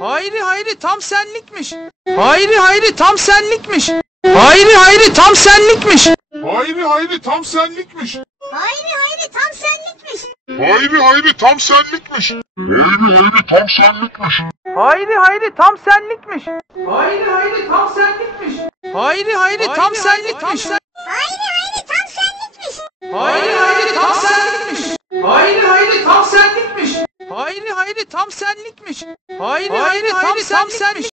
Hayri hayri tam senlikmiş. Hayri hayri tam senlikmiş. Hayri hayri tam senlikmiş. Hayri hayri tam senlikmiş. Hayri hayri tam senlikmiş. Hayri hayri tam senlikmiş. Hayri hayri tam senlikmiş. Hayri hayri tam senlikmiş. Hayri hayri tam senlikmiş. Hayri hayri tam senlikmiş. Hayri hayri tam senlikmiş. Hayri hayri tam senlikmiş. Hayri hayri tam senlikmiş. Hayri hayri tam senlikmiş. Hayri hayri tam senlikmiş.